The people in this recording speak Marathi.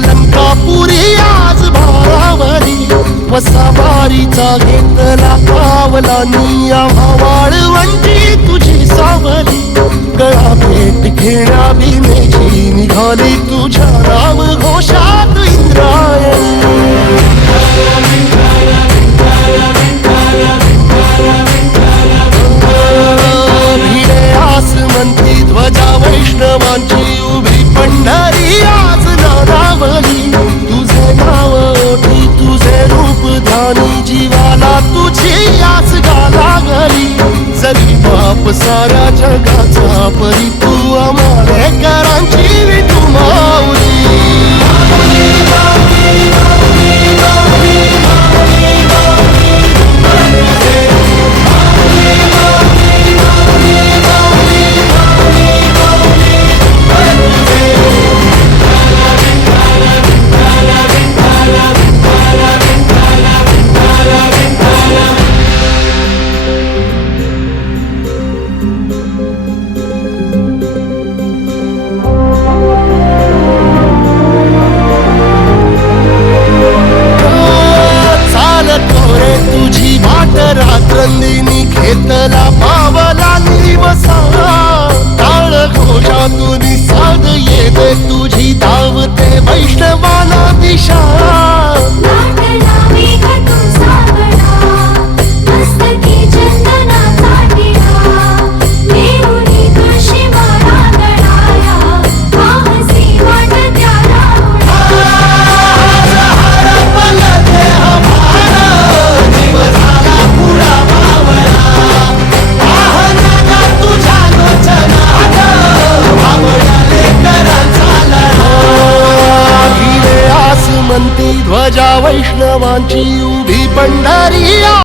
लंकापुरी आज भारावरी वसावारीचा घेतला पावला निया वाळवंटी तुझी सावली गळा भेट घेण्या भीमेची निघाली तुझ्या राम घोषात इंद्रायणी भिडे आसमंती ध्वजा वैष्णवांची उभी पंढरी आज नादावली तुझे नाव ओठी तुझे रूप ध्यानी जीवाला तुझी आस गाला गली जरी बाप साऱ्या जगाचा परी तू आमालेकरांची विठू माऊली तुझी वाट रात्रंदिनी घेतला पावला निवसा टाळ घोषातून साध येते तुझी धावते वैष्णवाला दिशा ध्वजा वैष्णवांची उभी पंढरी